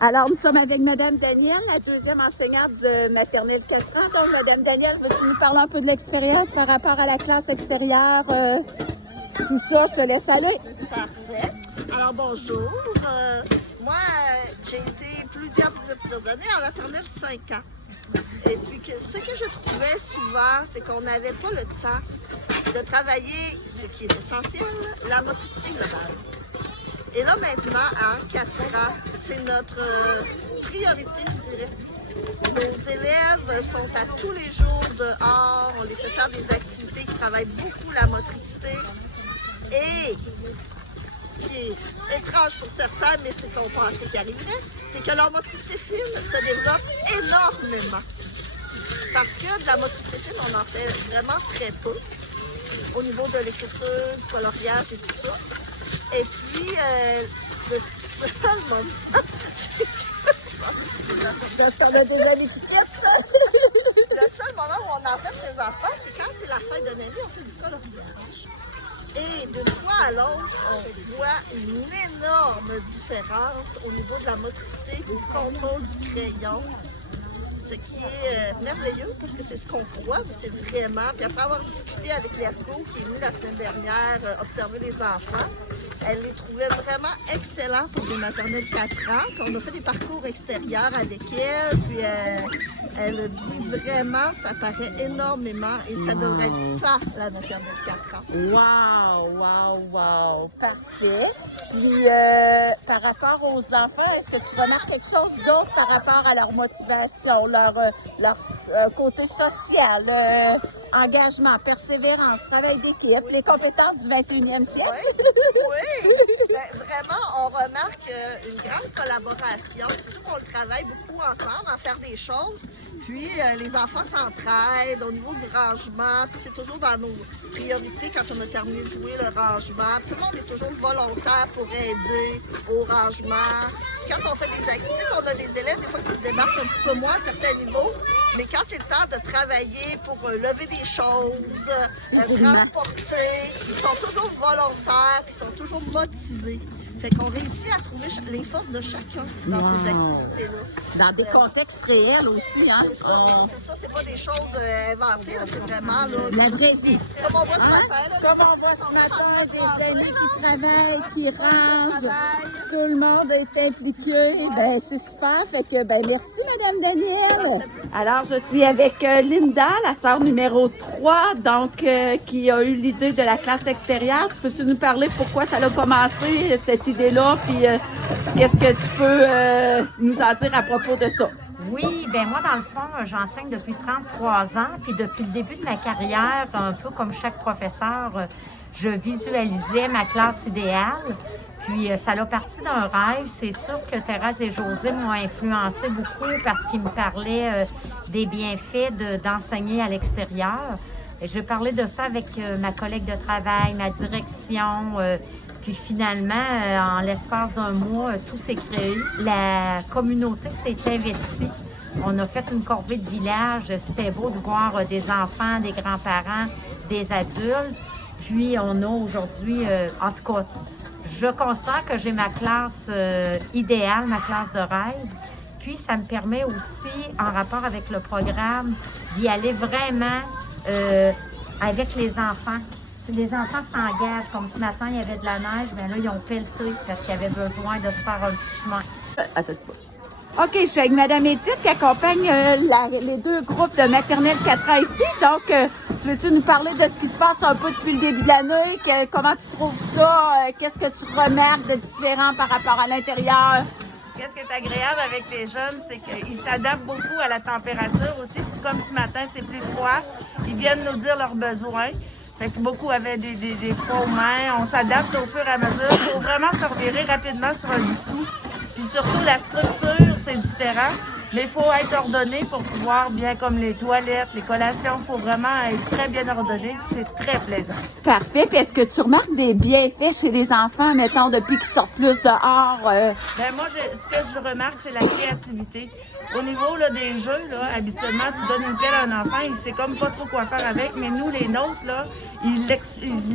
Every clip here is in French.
Alors, nous sommes avec Madame Danielle, la deuxième enseignante de maternelle 4 ans. Donc, Madame Danielle, veux-tu nous parler un peu de l'expérience par rapport à la classe extérieure? Tout ça, je te laisse aller. Parfait. Alors, bonjour. J'ai été plusieurs années en maternelle 5 ans. Et puis, ce que je trouvais souvent, c'est qu'on n'avait pas le temps de travailler, ce qui est essentiel, la motricité globale. Et là, maintenant, à 4 ans, c'est notre priorité, je dirais. Nos élèves sont à tous les jours dehors, on les fait faire des activités qui travaillent beaucoup la motricité. Et ce qui est étrange pour certains, mais c'est qu'on pensait qu'il arriverait, c'est que leur motricité fine se développe énormément. Parce que de la motricité fine, on en fait vraiment très peu au niveau de l'écriture, du coloriage et tout ça. Et puis, le seul moment... Le seul moment où on en fait présentement, c'est quand c'est la fin de l'année, on fait du coloriage. Et d'une fois à l'autre, on voit une énorme différence au niveau de la motricité, du contrôle du crayon. Ce qui est merveilleux parce que c'est ce qu'on croit, mais c'est vraiment. Puis après avoir discuté avec l'ERGO qui est venue la semaine dernière observer les enfants, elle les trouvait vraiment excellents pour des maternelles 4 ans. Puis on a fait des parcours extérieurs avec elle, puis elle a dit vraiment, ça paraît énormément et ça devrait être ça, la maternelle 4 ans. Wow! Parfait. Puis, par rapport aux enfants, est-ce que tu remarques quelque chose d'autre par rapport à leur motivation, leur côté social, engagement, persévérance, travail d'équipe, les compétences du 21e siècle? Oui. Ben, vraiment, on remarque une grande collaboration. Surtout qu'on travaille beaucoup ensemble à faire des choses. Puis, les enfants s'entraident au niveau du rangement. C'est toujours dans nos priorités quand on a terminé de jouer le rangement. Tout le monde est toujours volontaire pour aider au rangement. Quand on fait des activités, on a des élèves, des fois, qui se démarquent un petit peu moins à certains niveaux. Mais quand c'est le temps de travailler pour lever des choses, transporter, ils sont toujours volontaires, ils sont toujours motivés. Fait qu'on réussit à trouver les forces de chacun dans ces activités-là. Dans des contextes réels aussi, hein? C'est ça, c'est pas des choses inventées, là, c'est vraiment là, la vraie vie. Comme on voit ce matin. Là, comme on voit ce matin, des amis qui travaillent, qui rangent, tout le monde est impliqué. Ben, c'est super. Fait que, ben, merci, Madame Danielle. Alors, je suis avec Linda, la sœur numéro 3, donc, qui a eu l'idée de la classe extérieure. Peux-tu nous parler pourquoi ça a commencé, cette idée-là, puis qu'est-ce que tu peux nous en dire à propos de ça? Oui, bien moi, dans le fond, j'enseigne depuis 33 ans, puis depuis le début de ma carrière, un peu comme chaque professeur, je visualisais ma classe idéale. Puis ça a parti d'un rêve. C'est sûr que Thérèse et José m'ont influencé beaucoup parce qu'ils me parlaient des bienfaits d'enseigner à l'extérieur. Et je parlais de ça avec ma collègue de travail, ma direction. Puis finalement, en l'espace d'un mois, tout s'est créé. La communauté s'est investie. On a fait une corvée de village. C'était beau de voir des enfants, des grands-parents, des adultes. Puis on a aujourd'hui, en tout cas, je considère que j'ai ma classe idéale, ma classe de rêve. Puis ça me permet aussi, en rapport avec le programme, d'y aller vraiment avec les enfants. Si les enfants s'engagent, comme ce matin, il y avait de la neige, bien là, ils ont pelleté parce qu'ils avaient besoin de se faire un petit chemin. OK, je suis avec Mme Édith qui accompagne les deux groupes de maternelle 4 ans ici. Donc, tu veux-tu nous parler de ce qui se passe un peu depuis le début de l'année? Comment tu trouves ça? Qu'est-ce que tu remarques de différent par rapport à l'intérieur? Qu'est-ce qui est agréable avec les jeunes, c'est qu'ils s'adaptent beaucoup à la température aussi. Comme ce matin, c'est plus froid. Ils viennent nous dire leurs besoins. Fait que beaucoup avaient des froids aux mains. On s'adapte au fur et à mesure. Il faut vraiment se revirer rapidement sur un dissous. Puis surtout, la structure, c'est différent. Mais il faut être ordonné pour pouvoir, bien comme les toilettes, les collations, il faut vraiment être très bien ordonné. C'est très plaisant. Parfait. Puis est-ce que tu remarques des bienfaits chez les enfants, mettons, depuis qu'ils sortent plus dehors? Ben moi, ce que je remarque, c'est la créativité. Au niveau là, des jeux, là, habituellement, tu donnes une pelle à un enfant, il sait comme pas trop quoi faire avec, mais nous, les nôtres, là, ils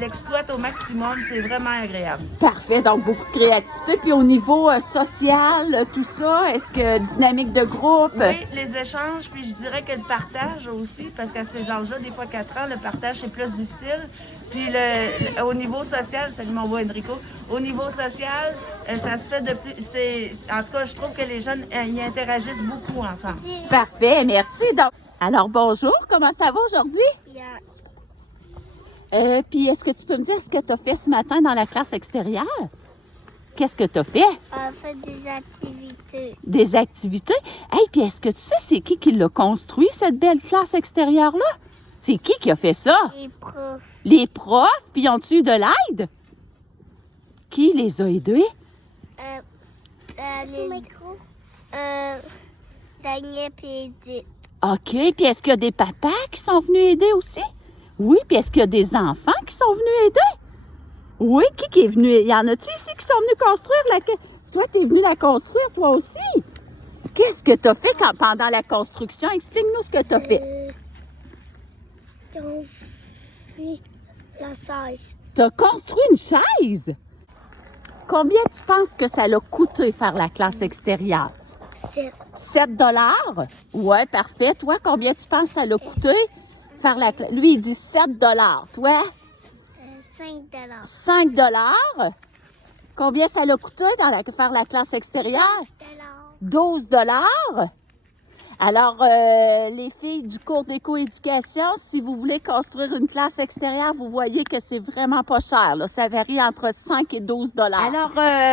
l'exploitent au maximum. C'est vraiment agréable. Parfait. Donc, beaucoup de créativité. Puis au niveau social, tout ça, est-ce que dynamique de groupe? Oui, les échanges, puis je dirais que le partage aussi, parce qu'à ces âges-là, des fois 4 ans, le partage, c'est plus difficile. Puis au niveau social, salut mon beau Enrico, au niveau social, ça se fait de plus. En tout cas, je trouve que les jeunes y interagissent beaucoup ensemble. Parfait, merci. Donc, alors bonjour, comment ça va aujourd'hui? Bien. Puis est-ce que tu peux me dire ce que tu as fait ce matin dans la classe extérieure? Qu'est-ce que tu as fait? On fait des activités. Des activités? Hey, puis est-ce que tu sais c'est qui l'a construit, cette belle classe extérieure-là? C'est qui a fait ça? Les profs. Les profs? Puis ont-tu eu de l'aide? Qui les a aidés? Daniel et Edith. OK. Puis est-ce qu'il y a des papas qui sont venus aider aussi? Oui. Puis est-ce qu'il y a des enfants qui sont venus aider? Oui. Qui est venu? Y en a-tu ici qui sont venus construire la... Toi, tu es venu la construire, toi aussi? Qu'est-ce que tu as fait pendant la construction? Explique-nous ce que tu as fait. Puis la chaise. Tu as construit une chaise? Combien tu penses que ça l'a coûté faire la classe extérieure? 7 $? Ouais, parfait. Toi, combien tu penses que ça l'a coûté faire la classe? Lui, il dit 7 $. Toi? 5 5 $? Combien ça l'a coûté faire la classe extérieure? 12 $? Alors, les filles du cours d'éco-éducation, si vous voulez construire une classe extérieure, vous voyez que c'est vraiment pas cher. Là. Ça varie entre 5 et 12 $. Alors,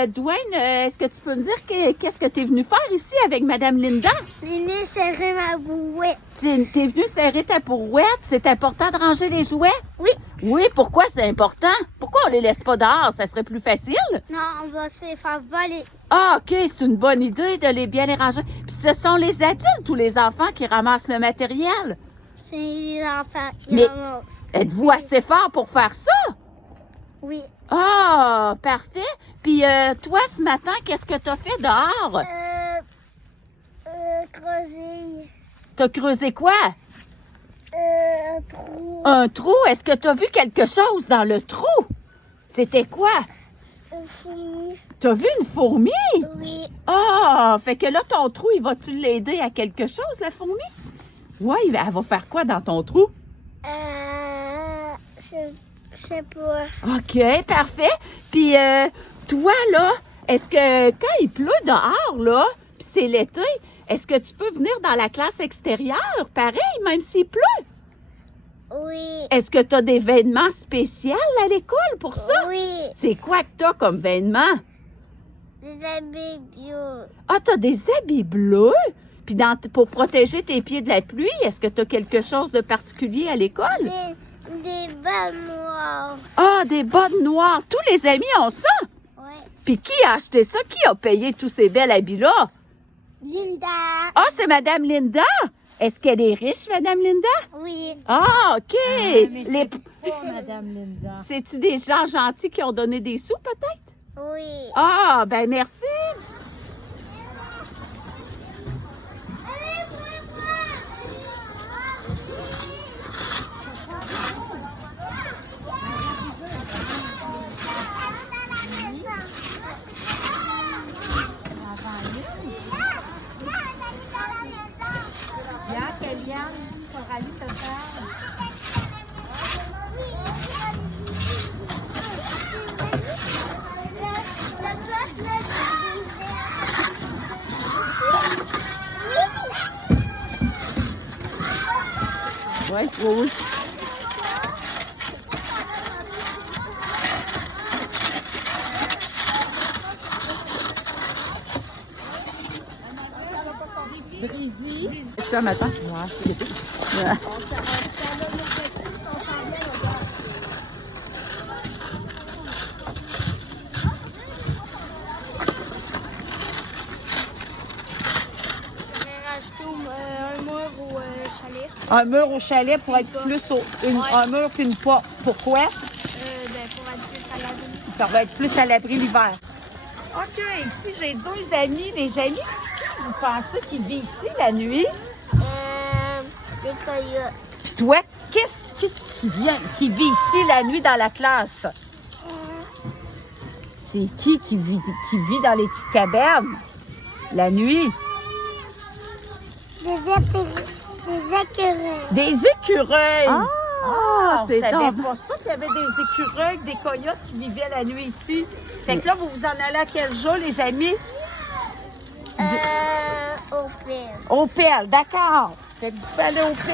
Dwayne, est-ce que tu peux me dire qu'est-ce que tu es venu faire ici avec Madame Linda? Venez serrer ma bouette. Tu es venu serrer ta brouette. C'est important de ranger les jouets? Oui. Oui, pourquoi c'est important? Pourquoi on les laisse pas dehors? Ça serait plus facile? Non, on va se les faire voler. Ah, OK, c'est une bonne idée de bien les ranger. Puis ce sont les adultes ou les enfants qui ramassent le matériel? C'est les enfants qui Mais- ramassent. Êtes-vous assez fort pour faire ça? Oui. Ah, parfait. Puis toi, ce matin, qu'est-ce que tu as fait dehors? Creuser. T'as creusé quoi? Un trou. Un trou? Est-ce que tu as vu quelque chose dans le trou? C'était quoi? Un fourmi. T'as vu une fourmi? Oui. Ah, fait que là, ton trou, il va-tu l'aider à quelque chose, la fourmi? Oui, elle va faire quoi dans ton trou? Je sais pas. OK, parfait. Puis toi, là, est-ce que quand il pleut dehors, là, puis c'est l'été, est-ce que tu peux venir dans la classe extérieure, pareil, même s'il pleut? Oui. Est-ce que tu as des vêtements spéciaux à l'école pour ça? Oui. C'est quoi que tu as comme vêtements? Des habits bio. Ah, tu as des habits bleus? Puis pour protéger tes pieds de la pluie, est-ce que tu as quelque chose de particulier à l'école? Des balles noires. Ah, des bottes noires. Tous les amis ont ça? Ouais. Puis qui a acheté ça? Qui a payé tous ces belles habits-là? Linda. Ah, c'est Madame Linda. Est-ce qu'elle est riche, Madame Linda? Oui. Ah, OK. Mais c'est pas Madame Linda. C'est-tu des gens gentils qui ont donné des sous, peut-être? Oui. Ah, ben merci. Bien, Kéliane, Coralie te parle. Oui, oui, oui. Ça matin. Ouais. Un mur au chalet pour être plus un mur qu'une porte. Pourquoi? Pour être plus à l'abri. Ça va être plus à l'abri l'hiver. OK, ici, j'ai deux amis. Les amis, qui vous pensez qui vit ici la nuit? Les coyotes. Puis toi, qu'est-ce qui vit ici la nuit dans la classe? C'est qui vit dans les petites cabanes la nuit? Des écureuils. Des écureuils! Ah, c'est vous savez donc- pas ça qu'il y avait des écureuils, des coyotes qui vivaient la nuit ici? Fait que là, vous vous en allez à quel jour, les amis? Au père. Au Pelle, d'accord. Fait que vous pouvez aller au Pelle.